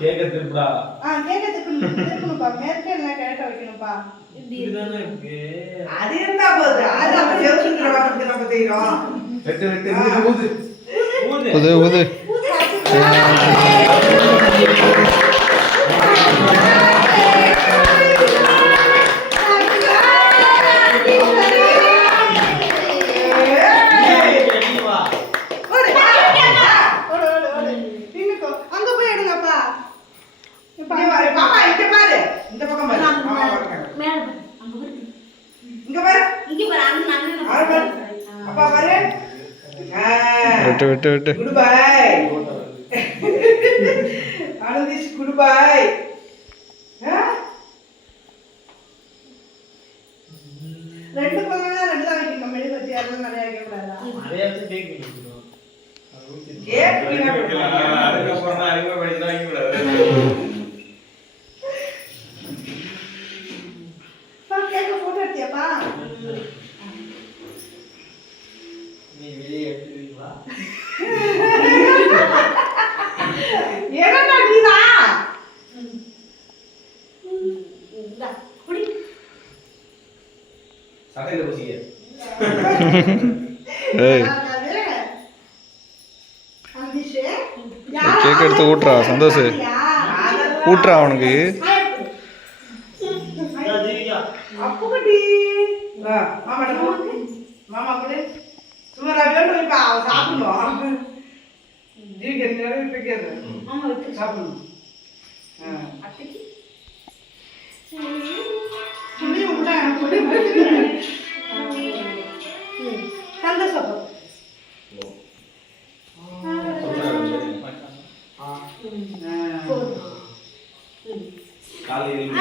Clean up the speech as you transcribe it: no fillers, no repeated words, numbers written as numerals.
கேக்க திருப்புடா. கேக்க திருப்பணும்பா. மேற்கே எல்லாம் கிழக்க வைக்கணும்பா. இதுதானே இருக்கு. அது இருந்தா போகுது. அது அப்ப ஜெவுசுன்ற வாட்டத்துக்கு நம்ம செய்யறோம். வெட்டு வெட்டு ஊது ஊது ஊது ஊது. விட்டு விட்டு விட்டு. Good bye Anudish, good bye. ரெண்டு பக்கம் ரெண்டு தான் வைக்கணும். மெழுகு வச்சு அதெல்லாம் நிறைய வைக்க கூடாதா? நிறைய வச்சு கேக் வைக்கணும். கேக் வைக்கணும். அதுக்கு அப்புறம் தான் அறிமுக பண்ணி தான் வைக்க கூடாது. கேக்க போட்டோ எடுத்தியாப்பா? நீ வெளியே எடுத்துவீங்களா? என்னடா நீதா? குடி. சட்டையில பூசிக்க. ஏய் கேக் எடுத்து ஊட்டுறா சந்தோஷ். ஊட்டுறா அவனுக்கு. அப்புகுட்டி மாமா கூட சுமரா வேணும். இப்ப அவ சாப்பிடணும். ஜீவிக்க நிறைய பிடிக்கிறது சாப்பிடணும். சந்தோஷம். காலையில்